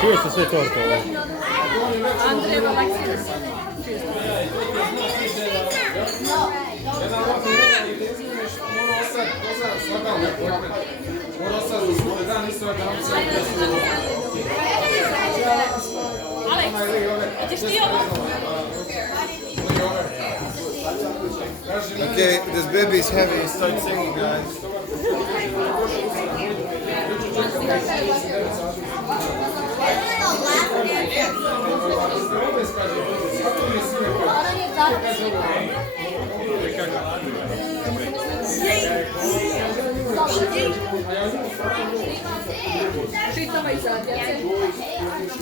Čije su sve torte ovo? Andrejeva Maksima. Alex, hoćeš ti ovo? Okay, this baby's heavy. Start singing, guys. Čitava i sad, ja se...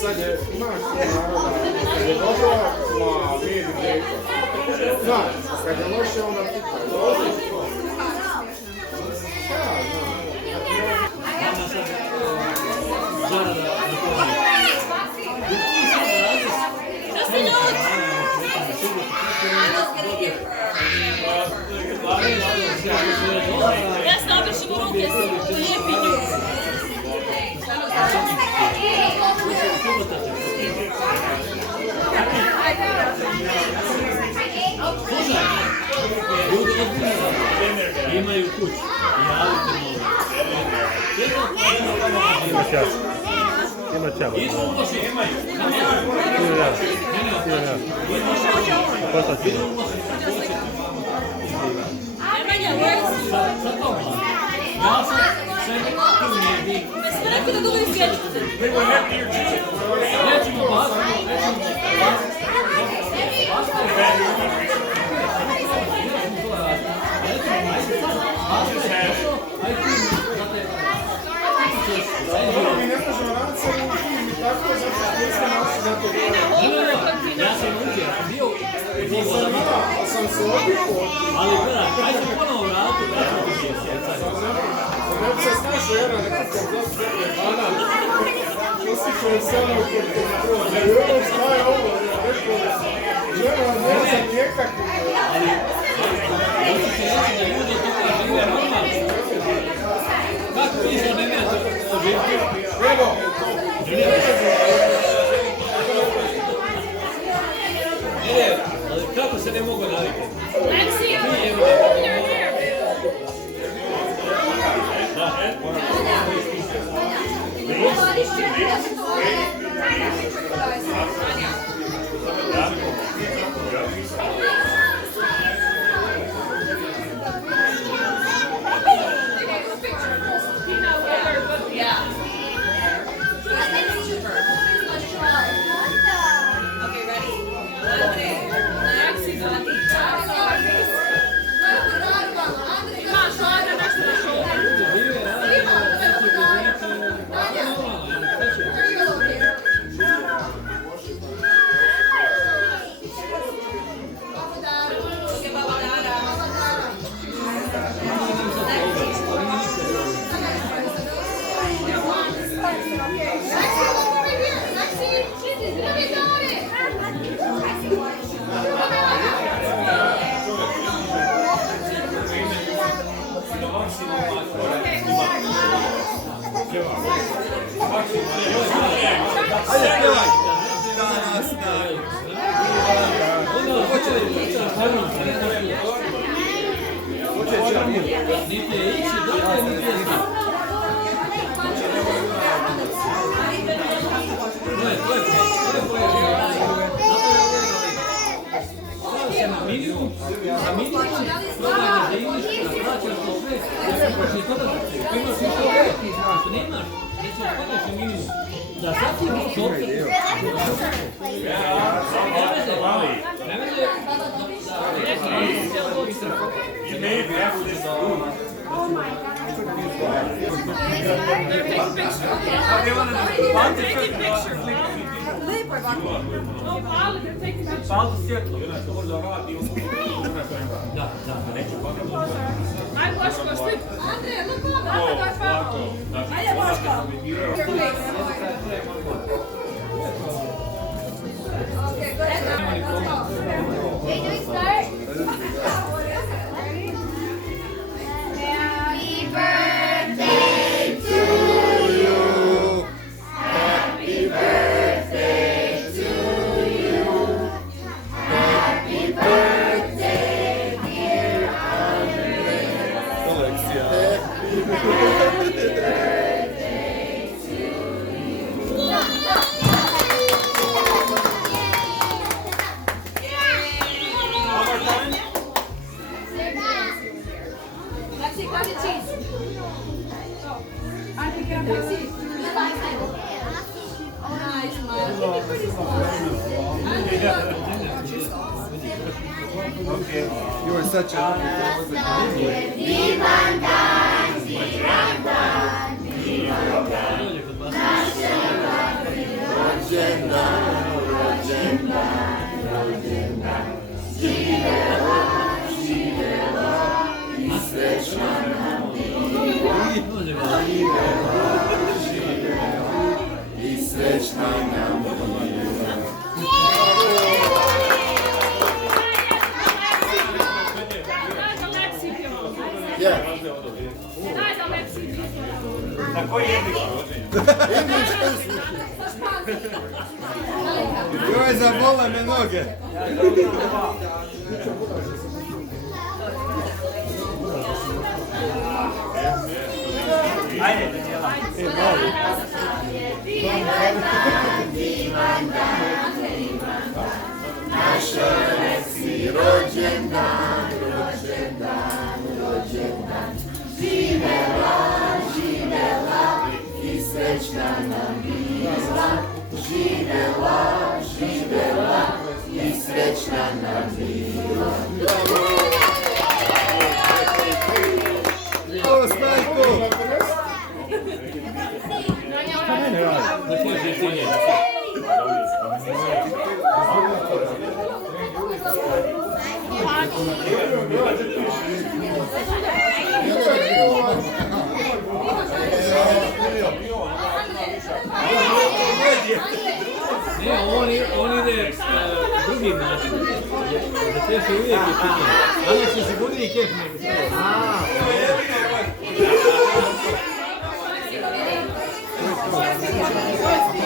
Sad je, imaš je dobro, ma, vidi djeko. Znaš, kad je loše, onda Što si ljud? Ja se obrišim u ruke, lijepi ljud. Imaju kuću. Ima čas. Ima čaba. Poslat ću. Nemanja, where is he? Ja sam sve tu njedi. Mi smo rekli da dugo izvjećete. Nećemo baciti. mi ne možemo raditi se u kimi tako, zato što nisam naši za to Ja sam uđer, bio ali sam se odbio. ali gledaj, aj se ponovo vratiti, da ćemo uđer sjecati. Ne bi se snašao jedna nekakav dosta jebana. Osjećao sada u kontrolu. Evo šta je ovo? Rekao, žena ne znam nikakvi. Hoću ti reći da ljudi toga žive normalno. Kako vi što ne imate to živiti? Evo! Ne, ali kako se ne mogu navikati? Lexi, open your hair. Yeah. crnom se ne poštuje. Niti je ići dolje, niti je znam. To je se na minimum, probaj da imaš, da plaćaš to sve, da se prošli to da se imaš i što je, što nemaš, da se odpadaš na minimum. Da sad ti imaš opet. Ajde, Boško, štit. Andrej, look up. Andrej, Boško. Ajde, Boško. Okay, go ahead. Hey, do we start? Happy birthday to you. Happy birthday to you. Happy birthday, dear Andre. Alexia. Happy birthday to you. Lexi, cut the cheese. Auntie, can I Lexi? Oh, nice, man. Look at pretty small. You are such a... Daj za Lexi, pjevamo. Yeah. Daj za Lexi, pjevamo. Joj, zabole me noge. O, Stajko! Ne, on ide drugim načinom. Da te se uvijek je pitanje. Ali se sigurniji kef nego.